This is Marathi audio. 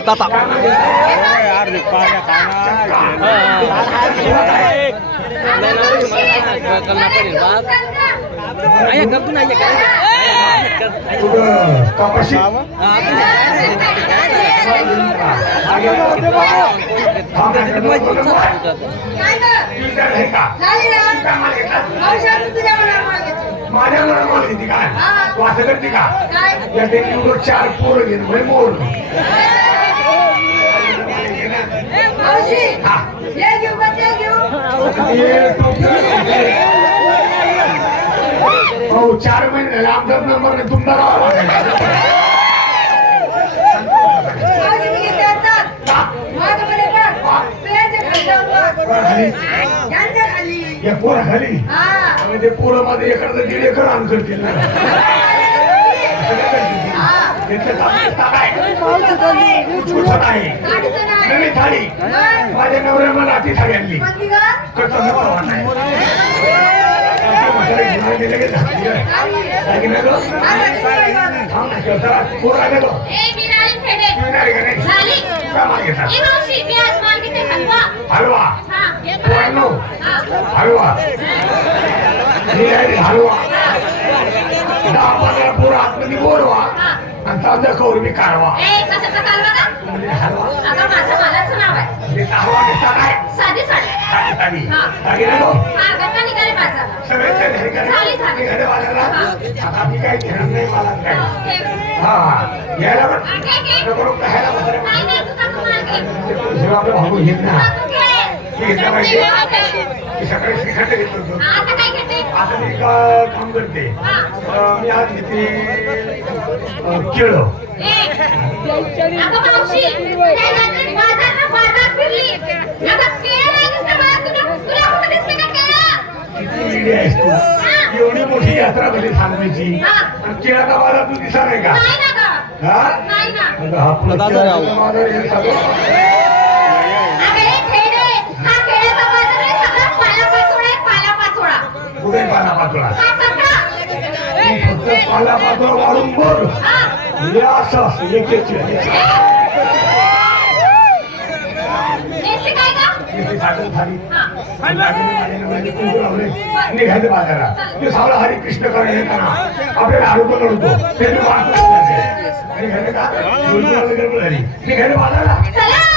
ताता माझ्या काय करते का या टेकडीवर चार पोरं घेऊन म्हणजे मोर हो चार महिने आमचा नंबर तुमचा राहावा पोरा खाली? आणि ते पोरं मध्ये एखादं दीड एकर आण करतील ना नवी थाळी माझ्या नवऱ्याला मला थाळी आणली हलवा हलवा हलवा दहा पंधरा आतमध्ये बोलवा ताजा कवर मी काढवा साधी साडी. आता मी काय घेणार नाही मला काय? हा. यायला पण भाऊ घेत ना सकाळी श्रीखंड घेत होतो आता मी काम करते मी आज घेते केळं एवढी मोठी यात्रा भरली. आणि केळाचा बाजार तू दिसा नाही का हा नाही ना अगं, हा आपला दादा राव. केळाचा बाजार हे सगळं अगं हे खेडे हा खेड्याचा बाजार आहे सगळा पाला पाचोळा आहे पाला पाचोळा कुठे पाला पाचोळा हा सगळा तू फक्त पाला पाचोळा वाढून बघ हा हे असं असं एक एक एक- नेसली काय गं एक साठवून खाली हा आणि दागिने माझ्या नवऱ्याने कुंकू लावले. निघाले बाजारात. ते सावळा हरी कृष्ण करणे येताना आपल्याला आरोप लढतो ते. निघाले का? निघाले चला.